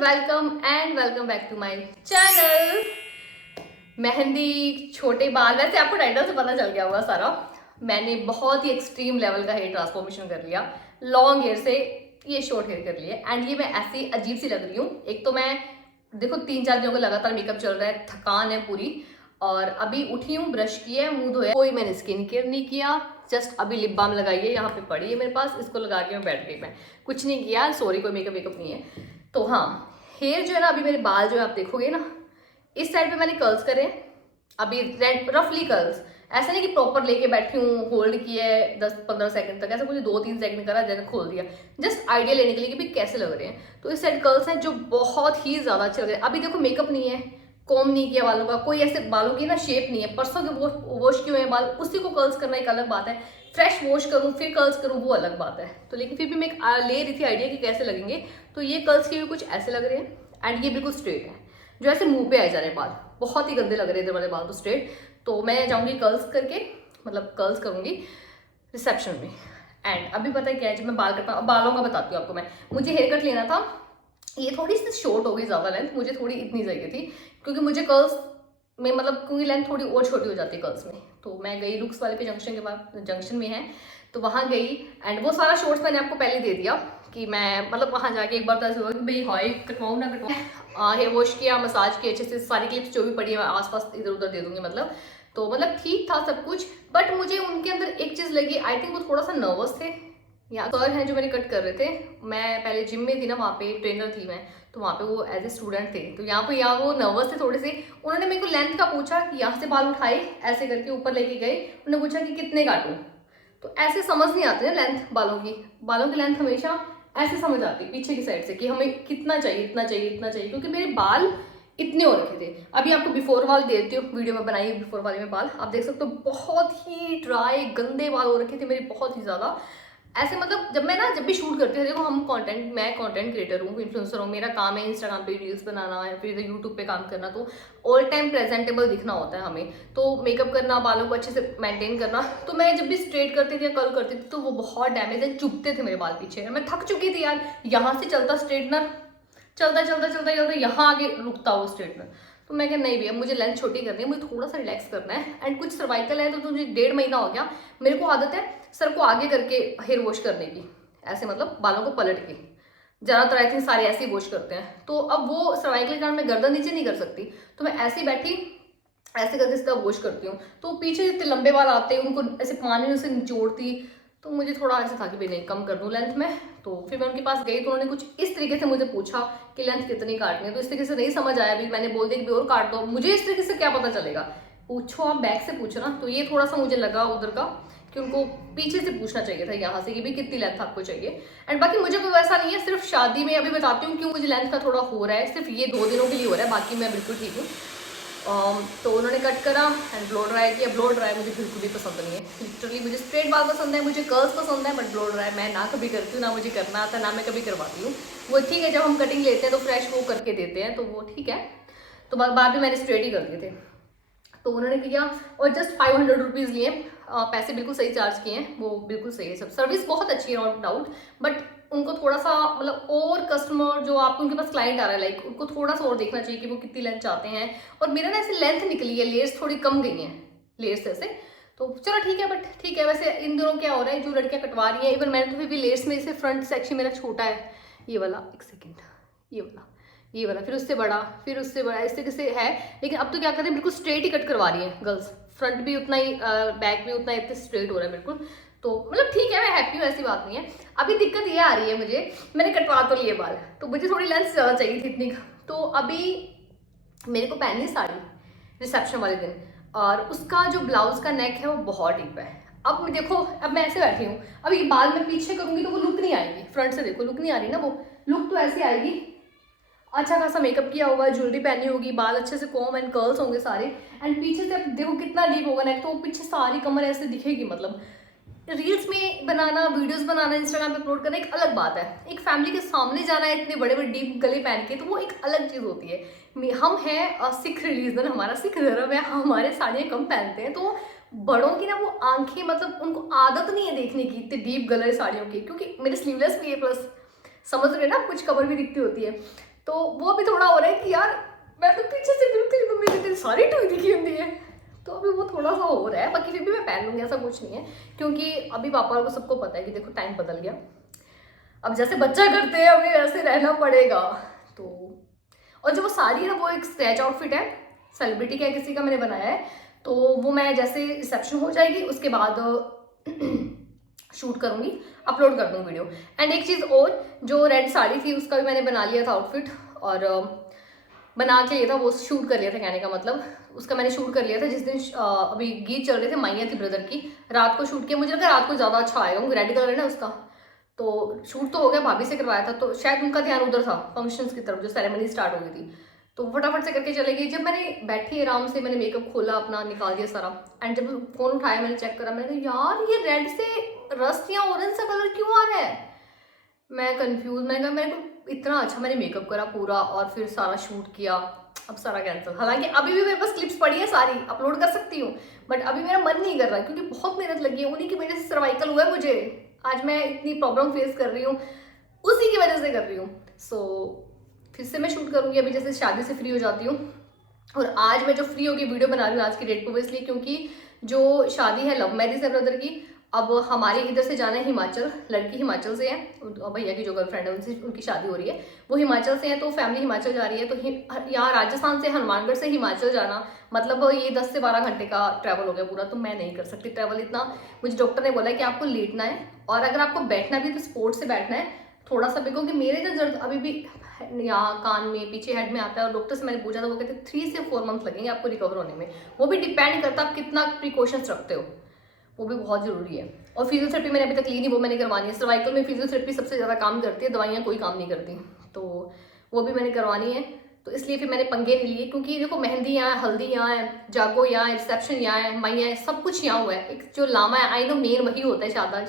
Welcome back to my channel. Mehndi, छोटे बाल, वैसे आपको टाइटल से पता चल गया होगा सारा। मैंने बहुत ही एक्सट्रीम लेवल का हेयर ट्रांसफॉर्मेशन कर लिया। लॉन्ग हेयर से ये शॉर्ट हेयर कर लिए एंड ये मैं ऐसी अजीब सी लग रही हूँ। एक तो मैं देखो 3-4 दिनों का लगातार मेकअप चल रहा है, थकान है पूरी। और अभी उठी हूँ, ब्रश किया है, मुंह धोया, कोई मैंने स्किन केयर नहीं किया। जस्ट अभी लिप बाम लगाई है, यहाँ पे पड़ी है मेरे पास, इसको लगा के मैं बैठ गई। मैं कुछ नहीं किया, सॉरी, कोई मेकअप नहीं है। तो हाँ, हेयर जो है ना, अभी मेरे बाल जो है आप देखोगे ना, इस साइड पे मैंने कर्ल्स करे हैं। अभी रफली कर्ल्स, ऐसा नहीं कि प्रॉपर लेके बैठी हूँ, होल्ड किया है 10-15 सेकंड तक, ऐसा मुझे 2-3 सेकंड करा, जैसे खोल दिया, जस्ट आइडिया लेने के लिए कि भी कैसे लग रहे हैं। तो इस साइड कर्ल्स हैं जो बहुत ही ज्यादा अच्छे लग रहे हैं। अभी देखो मेकअप नहीं है, कॉम नहीं किया बालों का, कोई ऐसे बालों की ना शेप नहीं है, परसों के वॉश किए हुए हैं बाल, उसी को कर्ल्स करना एक अलग बात है। फ्रेश वॉश करूँ फिर कर्ल्स करूँ वो अलग बात है। तो लेकिन फिर भी मैं ले रही थी आइडिया कि कैसे लगेंगे। तो ये कर्ल्स के भी कुछ ऐसे लग रहे हैं एंड ये बिल्कुल स्ट्रेट है, जो ऐसे मुंह पे आ जा रहे हैं बाल, बहुत ही गंदे लग रहे थे मेरे बाल तो स्ट्रेट। तो मैं जाऊंगी कर्ल्स करके, मतलब कर्ल्स करूंगी रिसेप्शन में। एंड अभी पता है क्या है, जब मैं बाल कटता हूँ, बालों का बताती हूँ आपको। मैं मुझे हेयर कट लेना था, ये थोड़ी सी शॉर्ट हो गई ज़्यादा लेंथ, मुझे थोड़ी इतनी चाहिए थी क्योंकि मुझे कर्ल्स में मतलब क्योंकि लेंथ थोड़ी और छोटी हो जाती है कर्ल्स में। तो मैं गई लुक्स वाले पे, जंक्शन के बाद, जंक्शन में है, तो वहाँ गई एंड वो सारा शॉर्ट्स मैंने आपको पहले दे दिया कि मैं मतलब वहाँ जाके एक बार तो ऐसे हुआ कि भाई हाई कटवाऊँ ना कटवाऊँ। हेयर वॉश किया, मसाज की अच्छे से, सारी क्लिप्स जो भी पड़ी है मैं आसपास इधर उधर दे दूंगी मतलब। तो मतलब ठीक था सब कुछ, बट मुझे उनके अंदर एक चीज़ लगी, आई थिंक वो थोड़ा सा नर्वस थे। या सर हैं जो मेरे कट कर रहे थे, मैं पहले जिम में थी ना, वहाँ पे ट्रेनर थी मैं, तो वहाँ पे वो एज ए स्टूडेंट थे। तो यहाँ वो नर्वस थे थोड़े से। उन्होंने मेरे को लेंथ का पूछा कि यहाँ से बाल उठाए, ऐसे करके ऊपर लेके गए, उन्होंने पूछा कि कितने काटूं। तो ऐसे समझ नहीं आती ना लेंथ बालों की लेंथ हमेशा ऐसे समझ आती है पीछे की साइड से कि हमें कितना चाहिए, इतना चाहिए, इतना चाहिए, क्योंकि मेरे बाल इतने हो रखे थे। अभी आपको बिफोर वाल देती हूँ, वीडियो में बनाई है बिफोर वाले में बाल, आप देख सकते हो बहुत ही ड्राई गंदे बाल हो रखे थे मेरे, बहुत ही ज्यादा। ऐसे मतलब जब भी शूट करते हैं, देखो मैं कंटेंट क्रिएटर हूँ, इन्फ्लुएंसर हूँ, मेरा काम है इंस्टाग्राम पे रील्स बनाना या फिर यूट्यूब पे काम करना, तो ऑल टाइम प्रेजेंटेबल दिखना होता है हमें। तो मेकअप करना, बालों को अच्छे से मेंटेन करना। तो मैं जब भी स्ट्रेट करती थी या कर्ल करती थी तो वो बहुत डैमेज है, चुभते थे मेरे बाल पीछे, मैं थक चुकी थी यार। यहाँ से चलता स्ट्रेटनर, चलता चलता चलता चलता यहाँ आगे रुकता वो स्ट्रेटनर। तो मैं क्या, नहीं भैया मुझे लेंथ छोटी करनी है, मुझे थोड़ा सा रिलैक्स करना है। एंड कुछ सर्वाइकल है तो मुझे 1.5 महीना हो गया, मेरे को आदत है सर को आगे करके हेयर वॉश करने की, ऐसे मतलब बालों को पलट के। ज़्यादातर आई थिंक सारे ऐसे ही वॉश करते हैं। तो अब वो सर्वाइकल के कारण मैं गर्दन नीचे नहीं कर सकती, तो मैं ऐसे ही बैठी ऐसे करके सीधा वॉश करती हूँ। तो पीछे जितने लंबे बाल आते हैं उनको ऐसे पानी से निचोड़ती, तो मुझे थोड़ा ऐसा था कि भाई नहीं, कम कर दूँ लेंथ में। तो फिर मैं उनके पास गई तो उन्होंने कुछ इस तरीके से मुझे पूछा कि लेंथ कितनी काटनी है। तो इस तरीके से नहीं समझ आया, अभी मैंने बोल दिया कि और काट दो, मुझे इस तरीके से क्या पता चलेगा, पूछो आप बैक से पूछो ना। तो ये थोड़ा सा मुझे लगा उधर का कि उनको पीछे से पूछना चाहिए था, यहाँ से कि भाई कितनी लेंथ आपको चाहिए। एंड बाकी मुझे कोई वैसा नहीं है, सिर्फ शादी में, अभी बताती हूँ क्यों मुझे लेंथ का थोड़ा हो रहा है, सिर्फ ये 2 दिनों के लिए हो रहा है, बाकी मैं बिल्कुल ठीक हूँ। तो उन्होंने कट करा एंड ब्लो ड्राई किया। ब्लो ड्राई मुझे बिल्कुल भी पसंद नहीं है, लिटरली मुझे स्ट्रेट बाल पसंद है, मुझे कर्ल्स पसंद है, बट ब्लो ड्राई मैं ना कभी करती हूँ, ना मुझे करना आता, ना मैं कभी करवाती हूँ। वो ठीक है, जब हम कटिंग लेते हैं तो फ्रेश वो करके देते हैं, तो वो ठीक है। तो बाद में मैंने स्ट्रेट ही कर दिए थे। तो उन्होंने किया और जस्ट 500 रुपीज़ लिए। पैसे बिल्कुल सही चार्ज किए हैं, वो बिल्कुल सही है, सब सर्विस बहुत अच्छी है नो डाउट। बट उनको थोड़ा सा मतलब और कस्टमर जो आपको उनके पास क्लाइंट आ रहा है, लाइक उनको थोड़ा सा और देखना चाहिए कि वो कितनी लेंथ चाहते हैं। और मेरा ना ऐसे लेंथ निकली है, लेयर्स थोड़ी कम गई हैं, लेयर्स ऐसे। तो चलो ठीक है, बट ठीक है। वैसे इन दिनों क्या हो रहा है, जो लड़कियां कटवा रही हैं, इवन मैंने तो फिर भी लेयर्स में इसे फ्रंट सेक्शन मेरा छोटा है, ये वाला, एक सेकेंड, ये वाला, फिर उससे बड़ा, इस तरीके से है। लेकिन अब तो क्या करते हैं, बिल्कुल स्ट्रेट ही कट करवा रही है गर्ल्स, फ्रंट भी उतना ही, बैक भी उतना ही स्ट्रेट हो रहा है बिल्कुल। तो मतलब ठीक है, मैं हैप्पी हूँ, ऐसी बात नहीं है। अभी दिक्कत ये आ रही है मुझे, मैंने कटवा तो लिए बाल, तो मुझे थोड़ी लेंथ ज़्यादा चाहिए थी इतनी। तो अभी मेरे को पहननी है साड़ी रिसेप्शन वाले दिन, और उसका जो ब्लाउज का नेक है वो बहुत डीप है। अब मैं देखो, अब मैं ऐसे बैठी हूँ, अब ये बाल मैं पीछे करूंगी तो वो लुक नहीं आएगी, फ्रंट से देखो लुक नहीं आ रही ना, वो लुक तो ऐसे आएगी, अच्छा खासा मेकअप किया होगा, ज्वेलरी पहनी होगी, बाल अच्छे से कॉम एंड कर्ल्स होंगे सारे, एंड पीछे से देखो कितना डीप होगा नेक, तो पीछे सारी कमर ऐसे दिखेगी। मतलब रील्स में बनाना, वीडियोस बनाना, इंस्टाग्राम पे अपलोड करना एक अलग बात है, एक फैमिली के सामने जाना है इतने बड़े बड़े डीप गले पहन के, तो वो एक अलग चीज़ होती है। हम हैं सिख रिलीजन, हमारा सिख धर्म है, हमारे साड़ियाँ कम पहनते हैं, तो बड़ों की ना वो आंखें, मतलब उनको आदत नहीं है देखने की इतने डीप गले साड़ियों की, क्योंकि मेरे स्लीवलेस भी है, प्लस समझ रहे ना, कुछ कवर भी दिखती होती है। तो वो भी थोड़ा हो रहा है कि यार मैं तो पीछे से बिल्कुल मम्मी इतनी सारी टॉय दिखी होती है, तो अभी वो थोड़ा सा हो रहा है। बाकी फिर भी मैं पहन लूँगी, ऐसा कुछ नहीं है, क्योंकि अभी पापा को सबको पता है कि देखो टाइम बदल गया, अब जैसे बच्चा करते हैं हमें वैसे रहना पड़ेगा। तो और जो वो साड़ी है ना, वो एक स्क्रैच आउटफिट है, सेलिब्रिटी का किसी का मैंने बनाया है, तो वो मैं जैसे रिसेप्शन हो जाएगी उसके बाद शूट करूंगी, अपलोड कर दूंगी वीडियो। एंड एक चीज़ और, जो रेड साड़ी थी उसका भी मैंने बना लिया था आउटफिट, और बना के लिया था, वो शूट कर लिया था, कहने का मतलब उसका मैंने शूट कर लिया था जिस दिन अभी गीत चल रहे थे, माइया थी ब्रदर की, रात को शूट किया। मुझे लगा रात को ज़्यादा अच्छा आएगा, वो रेड कलर है ना उसका, तो शूट तो हो गया, भाभी से करवाया था, तो शायद उनका ध्यान उधर था फंक्शंस की तरफ, जो सेरेमनी स्टार्ट हो गई थी, तो फटाफट से करके चले गई। जब मैंने बैठी आराम से, मैंने मेकअप खोला अपना, निकाल दिया सारा, एंड जब फोन उठाया मैंने चेक करा, मैंने कहा यार ये रेड से रस्ट या ऑरेंज सा कलर क्यों आ रहा है। मैं कंफ्यूज, मैंने कहा मेरे को इतना अच्छा मैंने मेकअप करा पूरा और फिर सारा शूट किया, अब सारा कैंसिल। हालांकि अभी भी मेरे पास क्लिप्स पड़ी है सारी, अपलोड कर सकती हूँ, बट अभी मेरा मन नहीं कर रहा क्योंकि बहुत मेहनत लगी है, उन्हीं की वजह से सर्वाइकल हुआ है मुझे, आज मैं इतनी प्रॉब्लम फेस कर रही हूँ उसी की वजह से कर रही हूँ। सो फिर से मैं शूट करूँगी अभी जैसे शादी से फ्री हो जाती हूँ। और आज मैं जो फ्री होगी वीडियो बना रही हूँ आज की डेट को, इसलिए क्योंकि जो शादी है लव मैरिज है ब्रदर की, अब हमारे इधर से जाना है हिमाचल, लड़की हिमाचल से है, भैया की जो गर्लफ्रेंड है उनसे उनकी शादी हो रही है, वो हिमाचल से है, तो फैमिली हिमाचल जा रही है। तो यहाँ राजस्थान से हनुमानगढ़ से हिमाचल जाना मतलब ये 10 से 12 घंटे का ट्रैवल हो गया पूरा, तो मैं नहीं कर सकती ट्रैवल इतना। मुझे डॉक्टर ने बोला है कि आपको लेटना है, और अगर आपको बैठना भी तो स्पोर्ट से बैठना है थोड़ा सा भी, क्योंकि मेरे जो दर्द अभी भी यहाँ कान में पीछे हेड में आता है, और डॉक्टर से मैंने पूछा था, वो कहते 3 से 4 मंथ लगेंगे आपको रिकवर होने में। वो भी डिपेंड करता है आप कितना प्रिकॉशंस रखते हो, वो भी बहुत जरूरी है। और फिजियोथेरेपी मैंने अभी तक ली नहीं, वो मैंने करवानी है। सर्वाइकल में फिजियोथेरेपी सबसे ज़्यादा काम करती है, दवाइयाँ कोई काम नहीं करती, तो वो भी मैंने करवानी है। तो इसलिए फिर मैंने पंगे नहीं लिए, क्योंकि देखो मेहंदी यहाँ है, हल्दी यहाँ है, जागो यहाँ है, रिसेप्शन यहाँ है, मैया है, सब कुछ यहाँ हुआ है। एक जो लामा है, आई नो मेन वही होता है,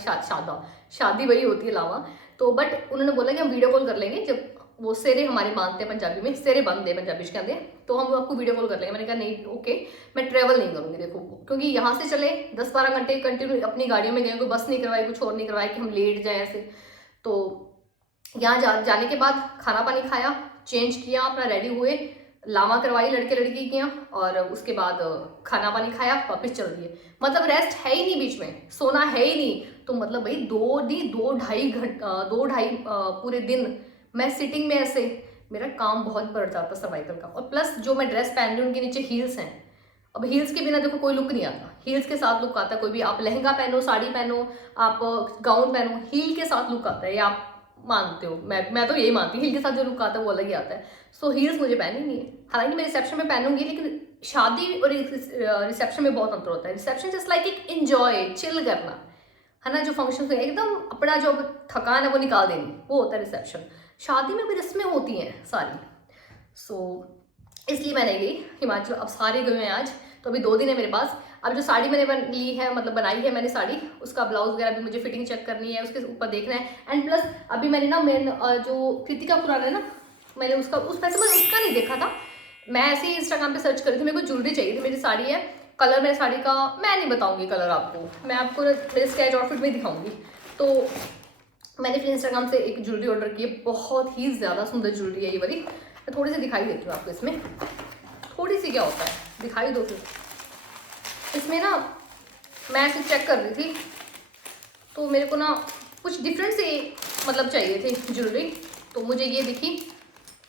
शादी वही होती है लामा। तो बट उन्होंने बोला कि हम वीडियो कॉल कर लेंगे, जब वो सेरे हमारे बांधते हैं पंजाबी में, सेरे बांधते हैं पंजाबी के कहते हैं, तो हम आपको वीडियो कॉल कर लेंगे। मैंने कहा नहीं ओके, मैं ट्रैवल नहीं करूँगी देखो, क्योंकि यहाँ से चले 10-12 घंटे कंटिन्यू अपनी गाड़ियों में गए, कोई बस नहीं करवाई, कुछ और नहीं करवाया कि हम लेट जाए ऐसे। तो यहाँ जाने के बाद खाना पानी खाया, चेंज किया, अपना रेडी हुए, लामा करवाई लड़के लड़की की, और उसके बाद खाना पानी खाया, वापस चल दिए। मतलब रेस्ट है ही नहीं, बीच में सोना है ही नहीं। तो मतलब भाई 2-2.5 घंटा 2-2.5 पूरे दिन मैं सिटिंग में ऐसे, मेरा काम बहुत बढ़ जाता सर्वाइकल का। और प्लस जो मैं ड्रेस पहन रही हूँ उनके नीचे हील्स हैं, अब हील्स के बिना देखो कोई लुक नहीं आता, हील्स के साथ लुक आता है। कोई भी आप लहंगा पहनो, साड़ी पहनो, आप गाउन पहनो, हील के साथ लुक आता है, ये आप मानते हो, मैं तो यही मानती हूँ, हील के साथ जो लुक आता है वो अलग ही आता है। सो हील्स मुझे पहननी नहीं है, हालांकि मैं रिसेप्शन में पहनूंगी, लेकिन शादी और रिसेप्शन में बहुत अंतर होता है। रिसेप्शन जस्ट लाइक एक एंजॉय, चिल करना है ना, जो फंक्शन एकदम अपना जो थकान है वो निकाल देनी, वो होता है रिसेप्शन। शादी में भी रस्में होती हैं सारी। सो इसलिए मैंने गई हिमाचल, अब सारे गए हैं आज, तो अभी 2 दिन है मेरे पास। अब जो साड़ी मैंने ली है, मतलब बनाई है मैंने साड़ी, उसका ब्लाउज वगैरह भी मुझे फिटिंग चेक करनी है, उसके ऊपर देखना है। एंड प्लस अभी मैंने ना जो कृतिका खुराना है ना, मैंने उसका वैसे मैंने उसका नहीं देखा था, मैं ऐसे ही इंस्टाग्राम पे सर्च करी थी, मेरे को ज्वेलरी चाहिए थी। मेरी साड़ी है, कलर मेरी साड़ी का मैं नहीं बताऊंगी कलर आपको, मैं आपको मेरे स्केच आउटफिट में दिखाऊंगी। तो मैंने फिर इंस्टाग्राम से एक ज्वेलरी ऑर्डर की है, बहुत ही ज़्यादा सुंदर ज्वेलरी है ये वाली। मैं थोड़ी सी दिखाई देती हूँ आपको, इसमें थोड़ी सी क्या होता है दिखाई दो। फिर इसमें ना मैं ऐसे चेक कर रही थी, तो मेरे को ना कुछ डिफरेंट से मतलब चाहिए थी ज्वेलरी, तो मुझे ये दिखी,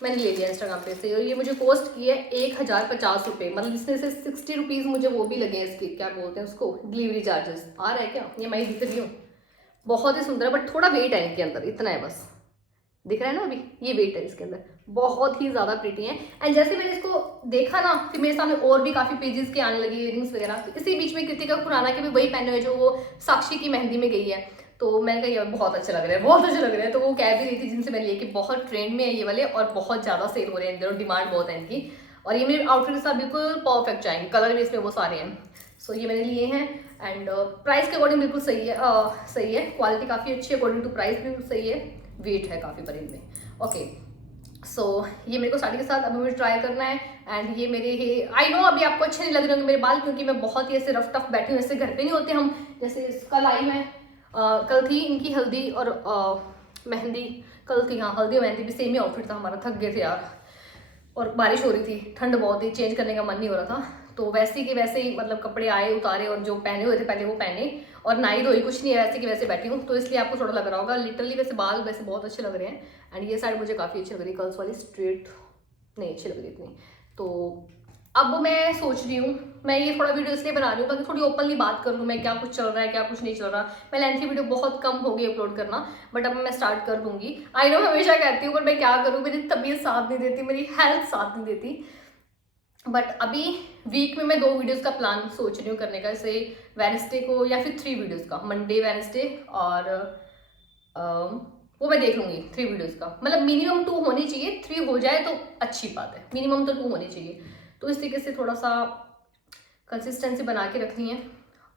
मैंने ले लिया इंस्टाग्राम पे से। और ये मुझे कॉस्ट की है 1050 रुपये, मतलब इसमें से 60 रुपीज़ मुझे वो भी लगे हैं, इसके क्या बोलते हैं उसको, डिलीवरी चार्जेस आ रहा है क्या, ये मैं दिख रही हूँ। बहुत ही सुंदर है, बट थोड़ा वेट है इनके अंदर, इतना है बस, दिख रहा है ना अभी, ये वेट है इसके अंदर, बहुत ही ज़्यादा प्रीटी है। एंड जैसे मैंने इसको देखा ना, फिर मेरे सामने और भी काफ़ी पेजेस के आने लगी इयरिंग्स वगैरह। तो इसी बीच में कृतिका खुराना के भी वही पहने हुए जो वो साक्षी की मेहंदी में गई है, तो मैंने कहा ये बहुत अच्छे लग रहे हैं, बहुत अच्छे लग रहे हैं। तो वो कह भी रही थी जिनसे मैंने लिए कि बहुत ट्रेंड में है ये वाले, और बहुत ज़्यादा सेल हो रहे हैं इधर, डिमांड बहुत है इनकी, और ये मेरे आउटफिट के साथ बिल्कुल परफेक्ट जाएंगे, कलर भी इसमें वो सारे हैं। सो ये मैंने लिए हैं, एंड प्राइस के अकॉर्डिंग बिल्कुल सही है, सही है, क्वालिटी काफ़ी अच्छी है, अकॉर्डिंग टू प्राइस भी सही है, वेट है काफ़ी पर इनमें। ओके, सो ये मेरे को साड़ी के साथ अभी मुझे ट्राई करना है। एंड ये मेरे ही, आई नो अभी आपको अच्छे नहीं लग रहे होंगे मेरे बाल, क्योंकि मैं बहुत ही ऐसे रफ टफ बैठी हूँ, ऐसे घर पे नहीं होते हम, जैसे कल आई मैं, कल थी इनकी हल्दी और मेहंदी, कल थी, हाँ हल्दी और मेहंदी भी सेम ही आउटफिट था हमारा, थक गए थे यार, और बारिश हो रही थी, ठंड बहुत थी, चेंज करने का मन नहीं हो रहा था। तो वैसे के वैसे ही मतलब कपड़े आए उतारे और जो पहने हुए थे पहले वो पहने, और नाई धोई, कुछ नहीं है, वैसे की वैसे बैठी हूँ, तो इसलिए आपको थोड़ा लग रहा होगा। लिटरली वैसे बाल वैसे बहुत अच्छे लग रहे हैं, एंड ये साइड मुझे काफ़ी अच्छी लग रही है, कर्ल्स वाली स्ट्रेट नहीं अच्छी लग रही इतनी। तो अब मैं सोच रही हूँ, मैं ये थोड़ा वीडियो इसलिए बना रही हूँ ताकि थोड़ी ओपनली बात कर लूँ मैं, क्या कुछ चल रहा है क्या कुछ नहीं चल रहा। मैं लेंथी वीडियो बहुत कम हो गई अपलोड करना, बट अब मैं स्टार्ट कर दूंगी। आई नो हमेशा कहती हूँ, पर मैं क्या करूँ, मेरी तबीयत साथ नहीं देती, मेरी हेल्थ साथ नहीं देती। बट अभी वीक में मैं 2 वीडियोस का प्लान सोच रही हूँ करने का, जैसे वेडनेसडे को या फिर 3 वीडियोस का, मंडे वेडनेसडे और वो मैं देख लूँगी 3 वीडियोस का, मतलब मिनिमम 2 होनी चाहिए, 3 हो जाए तो अच्छी बात है, मिनिमम तो 2 होनी चाहिए। तो इस तरीके से थोड़ा सा कंसिस्टेंसी बना के रखनी है।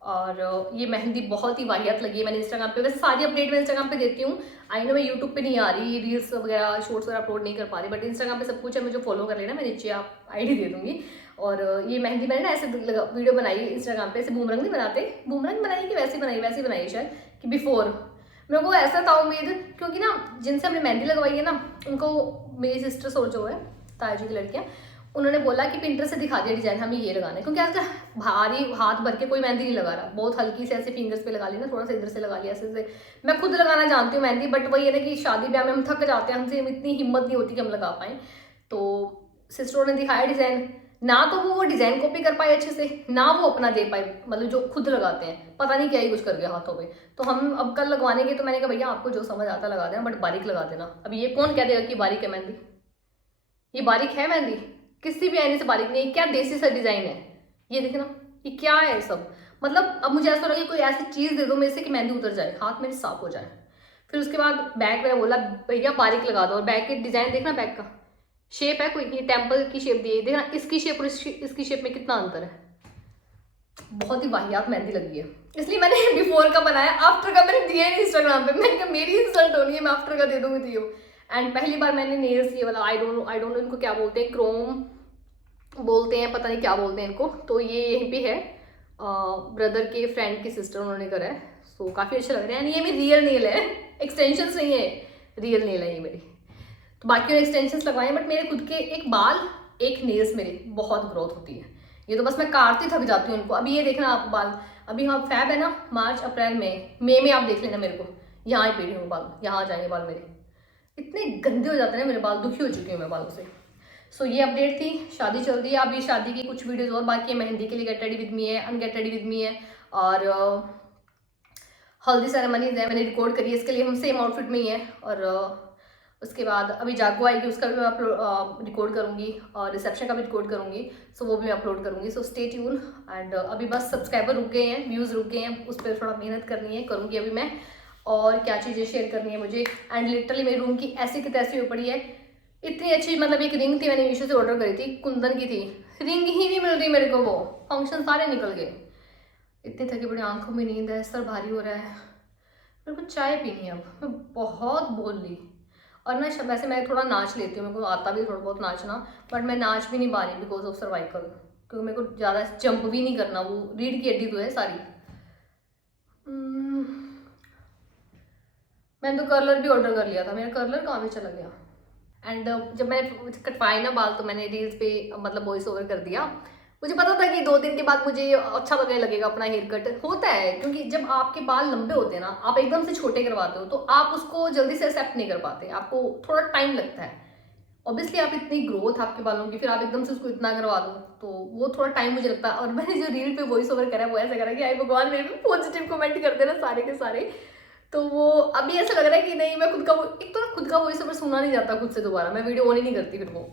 और ये मेहंदी बहुत ही वाहियात लगी है, मैंने इंस्टाग्राम पे, वैसे सारी अपडेट मैं इंस्टाग्राम पे देती हूँ। आई नो मैं यूट्यूब पे नहीं आ रही, रील्स वगैरह शॉर्ट्स वगैरह अपलोड नहीं कर पा रही, बट इंस्टाग्राम पे सब कुछ है, मुझे फॉलो कर लेना, मैं नीचे आप आईडी दे दूंगी। और ये मेहंदी मैंने ना ऐसे वीडियो बनाई इंस्टाग्राम पे, ऐसे बूमरंग नहीं बनाते, बूमरंग बनाई कि वैसे बनाई शायद, कि बिफोर। मेरे को ऐसा था उम्मीद, क्योंकि ना जिनसे हमने मेहंदी लगवाई है ना, उनको मेरी सिस्टर सोचो है, ताजी की लड़कियाँ, उन्होंने बोला कि पिंटरेस्ट से दिखा दिया डिजाइन हमें ये लगाना है, क्योंकि आजकल भारी हाथ भर के कोई मेहंदी नहीं लगा रहा, बहुत हल्की से ऐसे फिंगर्स पे लगा ली ना, थोड़ा सा इधर से लगा लिया ऐसे से। मैं खुद लगाना जानती हूँ मेहंदी, बट वही है ना कि शादी ब्याह में हम थक जाते हैं, हमसे इतनी हिम्मत नहीं होती कि हम लगा पाएँ। तो सिस्टरों ने दिखाया डिजाइन, ना तो वो डिजाइन कॉपी कर पाए अच्छे से, ना वो अपना दे पाए, मतलब जो खुद लगाते हैं पता नहीं क्या ही कुछ कर गया हाथों पे। तो हम अब कल लगवाने के, तो मैंने कहा भैया आपको जो समझ आता लगा देना, बट बारीक लगा देना। अब ये कौन कह देगा कि बारीक है मेहंदी, ये बारीक है मेहंदी, किसी भी आईने से बारीक नहीं, क्या देसी सा डिजाइन है, ये देखना ये क्या है सब। मतलब अब मुझे ऐसा लगा कि कोई ऐसी चीज दे दो मेरे से कि मेहंदी उतर जाए, हाथ मेरे साफ हो जाए। फिर उसके बाद बैक मैंने बोला भैया बारीक लगा दो, और बैक के डिजाइन देखना, बैक का शेप है कोई, ये टेम्पल की शेप दी है, देखना इसकी शेप और इसकी शेप में कितना अंतर है। बहुत ही वाहियात मेहंदी लगी है, इसलिए मैंने बिफोर का बनाया, आफ्टर का मैंने दिया नहीं इंस्टाग्राम पे, मैंने कहा मेरी इंसल्ट होनी है, मैं आफ्टर का दे दूंगी दियो। एंड पहली बार मैंने नेल्स ये वाला, आई डोंट नो इनको क्या बोलते हैं, क्रोम बोलते हैं, पता नहीं क्या बोलते हैं इनको। तो ये यहीं पे है, ब्रदर के फ्रेंड की सिस्टर उन्होंने करा है, सो काफ़ी अच्छे लग रहे हैं। ये मेरी रियल नेल है, एक्सटेंशंस नहीं है, रियल नेल है ये मेरी। तो बाकी और एक्सटेंशंस लगवाए, बट मेरे खुद के एक बाल एक नेल्स मेरी बहुत ग्रोथ होती है, ये तो बस मैं काटती थक जाती हूँ इनको। अभी ये देखना आप बाल, अभी हाँ फैब है ना, मार्च अप्रैल मई में आप देख लेना मेरे को, यहाँ ही पीढ़ी हूँ बाल, यहाँ आ जाएंगे बाल मेरे, इतने गंदे हो जाते हैं मेरे बाल, दुखी हो चुकी हूँ मैं बालों से। सो ये अपडेट थी, शादी चल रही है, अभी शादी की कुछ वीडियोस और बाकी है, मेहंदी के लिए गेट रेडी विद मी है, अनगेट रेडी विद मी है, और हल्दी सेरेमनी है मैंने रिकॉर्ड करी है, इसके लिए हम सेम आउटफिट में ही है। और उसके बाद अभी जागो आएगी, उसका भी मैं रिकॉर्ड करूँगी, और रिसेप्शन का भी रिकॉर्ड करूँगी, सो वो भी मैं अपलोड करूँगी। So stay tune. एंड अभी बस सब्सक्राइबर रुक गए हैं, व्यूज़ रुक गए हैं, उस पर थोड़ा मेहनत करनी है, करूँगी अभी मैं। और क्या चीज़ें शेयर करनी है मुझे। एंड लिटरली मेरे रूम की ऐसी की तैसी हुई पड़ी है, इतनी अच्छी, मतलब एक रिंग थी मैंने मीशो से ऑर्डर करी थी, कुंदन की थी, रिंग ही नहीं मिल रही मेरे को, वो फंक्शन सारे निकल गए। इतनी थकी पड़ी, आंखों में नींद है, सर भारी हो रहा है, मेरे को चाय पीनी है अब, मैं बहुत बोल ली। और ना वैसे मैं थोड़ा नाच लेती हूँ, मेरे को आता भी थोड़ा बहुत नाचना, बट मैं नाच भी नहीं पा रही बिकॉज ऑफ सर्वाइकल, क्योंकि मेरे को ज़्यादा जंप भी नहीं करना, वो रीढ़ की हड्डी तो है सारी। मैंने तो कर्लर भी ऑर्डर कर लिया था, मेरा कर्लर कहाँ पे चला गया। एंड जब मैंने कटवाए ना बाल, तो मैंने रील्स पे मतलब वॉइस ओवर कर दिया, मुझे पता था कि 2 दिन के बाद मुझे अच्छा लगने लगेगा अपना हेयर कट। होता है, क्योंकि जब आपके बाल लंबे होते हैं ना, आप एकदम से छोटे करवाते हो, तो आप उसको जल्दी से एक्सेप्ट नहीं कर पाते, आपको थोड़ा टाइम लगता है। ऑब्वियसली आप इतनी ग्रोथ आपके बालों की, फिर आप एकदम से उसको इतना करवा दो, तो वो थोड़ा टाइम मुझे लगता है। और मैंने जो रील पे वॉइस ओवर करा है, वो ऐसा करा कि आई भगवान मेरे पे पॉजिटिव कमेंट कर देना सारे के सारे। तो वो अभी ऐसा लग रहा है कि नहीं, मैं खुद का, एक तो ना खुद का वॉइस ओवर सुनना नहीं जाता खुद से दोबारा, मैं वीडियो ऑन ही नहीं करती फिर वो,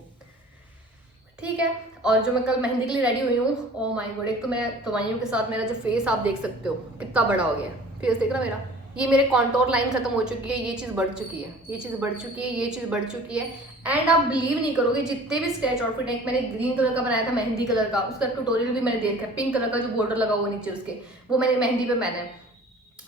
ठीक है। और जो मैं कल मेहंदी के लिए रेडी हुई हूँ, ओ माय गॉड, एक तो मैं दवाइयों के साथ मेरा जो फेस आप देख सकते हो कितना बड़ा हो गया है, फेस देख रहा मेरा, ये मेरे कॉन्टोर लाइन खत्म हो चुकी है, ये चीज़ बढ़ चुकी है, ये चीज़ बढ़ चुकी है, ये चीज़ बढ़ चुकी है। एंड आप बिलीव नहीं करोगे, जितने भी स्केच आउटफिट है, मैंने ग्रीन कलर का बनाया था मेहंदी कलर का, उसका ट्यूटोरियल भी मैंने देखा है, पिंक कलर का जो बॉर्डर लगा हुआ नीचे उसके, वो मैंने मेहंदी पे पहना है,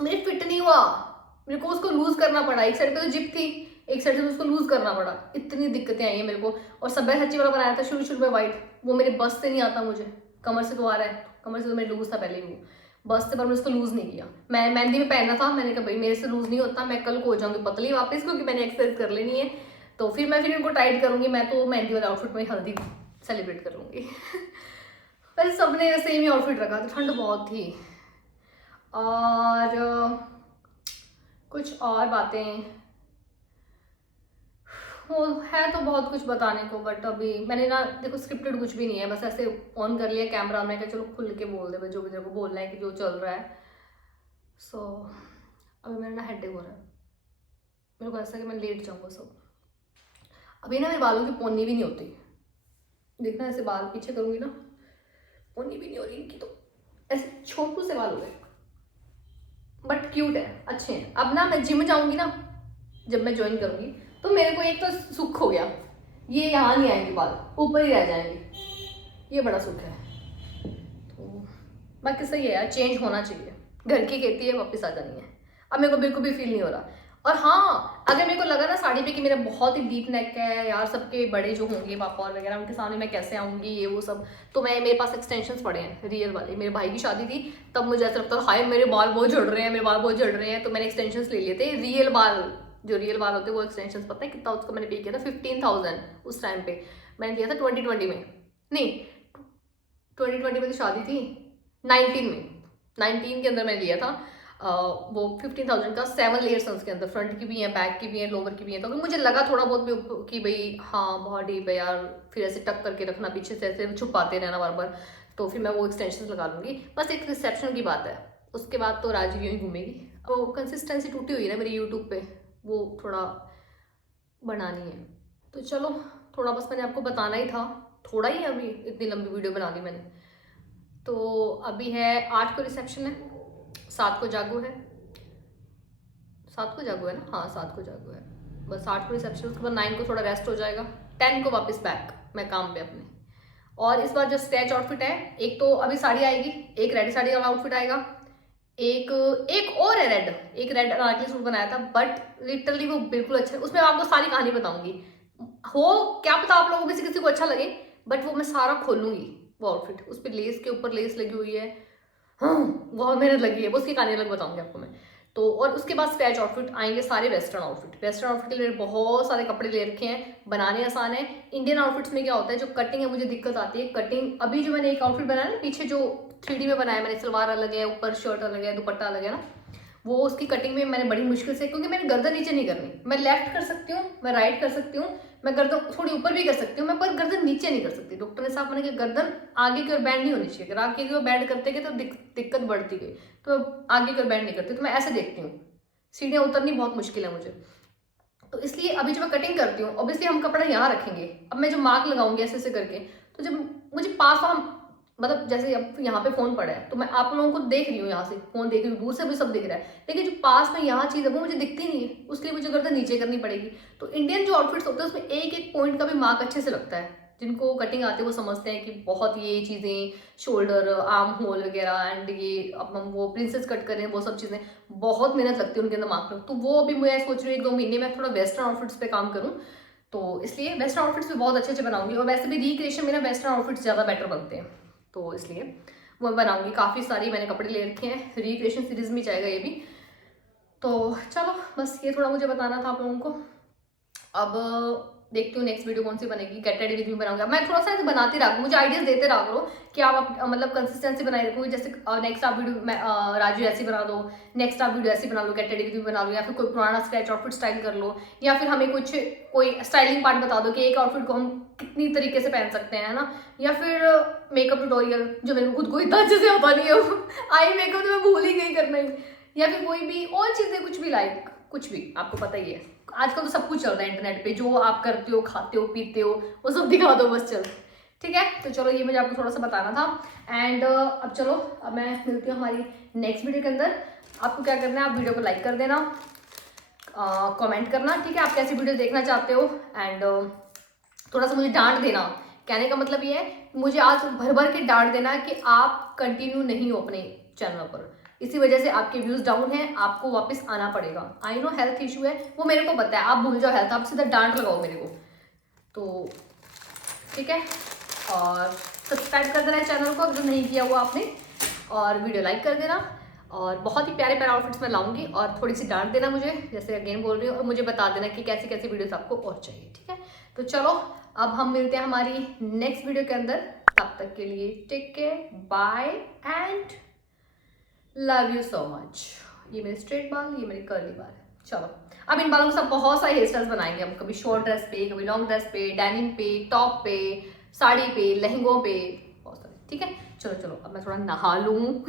मेरे फिट नहीं हुआ, मेरे को उसको लूज करना पड़ा, एक साइड पे तो जिप थी, एक साइड से उसको लूज करना पड़ा, इतनी दिक्कतें आई हैं मेरे को। और सब्यसाची वाला बनाया था शुरू शुरू में वाइट, वो मेरे बस से नहीं आता मुझे, कमर से तो आ रहा है, कमर से तो मेरे लूज था पहले ही वो, बस से, पर मैंने उसको लूज़ नहीं किया। मैं मेहंदी में पहनना था, मैंने कहा भाई मेरे से लूज़ नहीं होता, मैं कल को हो जाऊँगी पतली वापस, क्योंकि मैंने एक्सरसाइज कर लेनी है। तो फिर मैं इनको टाइट करूँगी। मैं तो मेहंदी वाले आउटफिट में हल्दी सेलिब्रेट कर लूँगी। वैसे सबने सेम ही आउटफिट रखा था, ठंड बहुत थी। और कुछ और बातें वो है तो बहुत कुछ बताने को, बट अभी मैंने ना देखो स्क्रिप्टेड कुछ भी नहीं है, बस ऐसे ऑन कर लिया कैमरा, मैं कहा चलो खुल के बोल दे भाई जो भी तेरे को बोलना है कि जो चल रहा है। सो अभी मेरा ना हेडेक हो रहा है, मेरे को ऐसा कि मैं लेट जाऊँगा सब। अभी ना मेरे बालों की पोनी भी नहीं होती, देखना ऐसे बाल पीछे करूँगी ना पोनी भी नहीं हो रही इनकी, तो ऐसे छोटू से बाल हो गए, बट क्यूट है, अच्छे हैं। अब ना मैं जिम जाऊँगी ना, जब मैं ज्वाइन करूँगी तो मेरे को एक तो सुख हो गया, ये यहाँ नहीं आएंगे बाल, ऊपर ही रह जाएंगे, ये बड़ा सुख है। तो बाकी सही है यार, चेंज होना चाहिए, घर की खेती है वापस आ जानी है। अब मेरे को बिल्कुल भी फील नहीं हो रहा। और हाँ, अगर मेरे को लगा ना साड़ी पे कि मेरा बहुत ही डीप नेक है यार, सबके बड़े जो होंगे पापा और वगैरह उनके सामने मैं कैसे आऊँगी ये वो सब, तो मेरे पास एक्सटेंशंस पड़े हैं रियल वाले। मेरे भाई की शादी थी तब मुझे ऐसा लगता था हाय मेरे बाल बहुत झड़ रहे हैं, मेरे बाल बहुत झड़ रहे हैं, तो मैंने एक्सटेंशंस ले लिए थे रियल बाल। जो रियल बाल होते हैं वो एक्सटेंशंस, पता है कितना उसका मैंने पे किया था? 15,000 उस टाइम पे मैंने लिया था 2020 में, नहीं 2020 में तो शादी थी, 19 में, 19 के अंदर मैंने लिया था। वो 15,000 का 7 लेयर्स हैं उसके अंदर, फ्रंट की भी है, बैक की भी है, लोअर की भी है। तो मुझे लगा थोड़ा बहुत भी कि भाई हाँ बहुत डीप है यार, फिर ऐसे टक करके रखना, पीछे से ऐसे छुपाते रहना बार बार, तो फिर मैं वो एक्सटेंशन लगा लूँगी। बस एक रिसेप्शन की बात है, उसके बाद तो राजू यूँ ही घूमेगी। वो कंसिस्टेंसी टूटी हुई है ना मेरी यूट्यूब पे, वो थोड़ा बनानी है। तो चलो थोड़ा बस मैंने आपको बताना ही था, थोड़ा ही अभी इतनी लंबी वीडियो बना ली मैंने। तो अभी है 8 को रिसेप्शन है, 7 को जागो है, 7 को जागो है ना, हाँ 7 को जागो है। बस 8 को रिसेप्शन, उसके बाद 9 को थोड़ा रेस्ट हो जाएगा, 10 को वापस बैक मैं काम पे अपने। और इस बार जो स्टेच आउटफिट है, एक तो अभी साड़ी आएगी, एक रेड साड़ी वाला आउटफिट आएगा, एक और है रेड, एक रेड अनारकली सूट बनाया था, बट लिटरली वो बिल्कुल अच्छा है। उसमें आपको सारी कहानी बताऊंगी, हो क्या पता आप लोगों में से किसी को अच्छा लगे, बट वो मैं सारा खोलूंगी। वो आउटफिट, उस पर लेस के ऊपर लेस लगी हुई है, हाँ बहुत मेहनत लगी है, वो उसकी कहानी अलग बताऊंगी आपको मैं। तो और उसके बाद स्टैच आउटफिट आएंगे सारे वेस्टर्न आउटफिट। वेस्टर्न आउटफिट के लिए बहुत सारे कपड़े ले रखे हैं, बनाने आसान है। इंडियन आउटफिट्स में क्या होता है, जो कटिंग है मुझे दिक्कत आती है। कटिंग अभी जो मैंने एक आउटफिट बनाया ना, पीछे जो 3D में बनाया मैंने, सलवार अलग है, ऊपर शर्ट अलग है, दुपट्टा अलग है ना, वो उसकी कटिंग में मैंने बड़ी मुश्किल से, क्योंकि मैंने गर्दन नीचे नहीं करनी, मैं लेफ्ट कर सकती हूँ, मैं राइट कर सकती हूँ, मैं गर्दन थोड़ी ऊपर भी कर सकती हूँ मैं, पर गर्दन नीचे नहीं कर सकती। डॉक्टर ने साफ मना कि गर्दन आगे की ओर बैंड नहीं होनी चाहिए, अगर आगे की ओर बैंड करते गए तो दिक्कत बढ़ती गई, तो आगे की ओर बैंड नहीं करती, तो मैं ऐसे देखती हूँ, सीढ़ियाँ उतरनी बहुत मुश्किल है मुझे। तो इसलिए अभी जब मैं कटिंग करती हूँ, ऑब्वियसली हम कपड़ा यहाँ रखेंगे, अब मैं जो मार्क लगाऊंगी ऐसे ऐसे करके, तो जब मुझे पास वाला, मतलब जैसे अब यहाँ पे फोन पड़ा है तो मैं आप लोगों को देख रही हूँ, यहाँ से फोन देख रही हूँ, दूर से भी सब दिख रहा है, लेकिन जो पास में यहाँ चीज़ है वो मुझे दिखती नहीं है, उसके लिए मुझे गर्दन नीचे करनी पड़ेगी। तो इंडियन जो आउटफिट्स होते हैं उसमें एक एक पॉइंट का भी मार्क अच्छे से लगता है। जिनको कटिंग आते हैं वो समझते हैं कि बहुत ये चीज़ें, शोल्डर, आर्म होल वगैरह, एंड ये अब हम वो प्रिंसेस कट कर रहे हैं, वो सब चीज़ें बहुत मेहनत लगती है उनके अंदर मार्क। तो वो अभी मैं सोच रही हूँ 1-2 महीने में थोड़ा वेस्टर्न आउटफिट्स पे काम करूँ, तो इसलिए वेस्टर्न आउटफिट्स भी बहुत अच्छे अच्छे बनाऊंगी। और वैसे भी रिक्रिएशन में ना वेस्टर्न आउटफिट्स ज़्यादा बेटर बनते हैं, तो इसलिए वो बनाऊंगी। काफ़ी सारी मैंने कपड़े ले रखे हैं, रिक्रिएशन सीरीज में जाएगा ये भी। तो चलो बस ये थोड़ा मुझे बताना था आप लोगों को। अब देखती हूँ नेक्स्ट वीडियो कौन सी बनेगी, गेट रेडी विद मी बनाऊंगा मैं। थोड़ा सा ऐसे बनाती रहा, मुझे आइडियाज देते रहा करो कि आप मतलब कंसिस्टेंसी बनाए रखोगे। जैसे नेक्स्ट आप वीडियो मैं राजू ऐसी बना दो, नेक्स्ट आप वीडियो ऐसी बना लो, गेट रेडी विद मी बना लो, या फिर कोई पुराना स्केच आउटफिट स्टाइल कर लो, या फिर हमें कोई स्टाइलिंग पार्ट बता दो कि एक आउटफिट को हम कितनी तरीके से पहन सकते हैं, है ना। या फिर मेकअप ट्यूटोरियल, जो मेरे को खुद को इतना अच्छे से आता नहीं है आई मेकअप तो मैं भूल ही गई करना ही। या फिर कोई भी और चीज़ें, कुछ भी लाइक कुछ भी, आपको पता ही है आजकल तो सब कुछ चल रहा है इंटरनेट पे, जो आप करते हो, खाते हो, पीते हो, वो सब दिखा दो बस, चल ठीक है। तो चलो ये मुझे आपको थोड़ा सा बताना था। एंड अब चलो, अब मैं मिलती हूँ हमारी नेक्स्ट वीडियो के अंदर। आपको क्या करना है, आप वीडियो को लाइक कर देना, कमेंट करना, ठीक है, आप कैसी वीडियो देखना चाहते हो, एंड थोड़ा सा मुझे डांट देना। कहने का मतलब ये है, मुझे आज भर भर के डांट देना कि आप कंटिन्यू नहीं हो अपने चैनल पर, इसी वजह से आपके व्यूज डाउन है, आपको वापस आना पड़ेगा। आई नो हेल्थ इशू है, वो मेरे को पता है, आप भूल जाओ हेल्थ, आप सीधा डांट लगाओ मेरे को, तो ठीक है। और सब्सक्राइब कर देना है चैनल को अगर नहीं किया हुआ आपने, और वीडियो लाइक कर देना, और बहुत ही प्यारे प्यारे आउटफिट्स मैं लाऊंगी, और थोड़ी सी डांट देना मुझे, जैसे अगेन बोल रही हूँ, और मुझे बता देना कि कैसी कैसी वीडियोस आपको और चाहिए, ठीक है। तो चलो अब हम मिलते हैं हमारी नेक्स्ट वीडियो के अंदर, तब तक के लिए take care, bye and love you so much. ये मेरे स्ट्रेट बाल, ये मेरे कर्ली बाल। चलो अब इन बालों के साथ बहुत सारे हेयर स्टाइल्स बनाएंगे हम, कभी शॉर्ट ड्रेस पे, कभी लॉन्ग ड्रेस पे, डेनिम पे, टॉप पे, साड़ी पे, लहंगों पे, बहुत सारे, ठीक है। चलो चलो अब मैं थोड़ा नहा लूँ।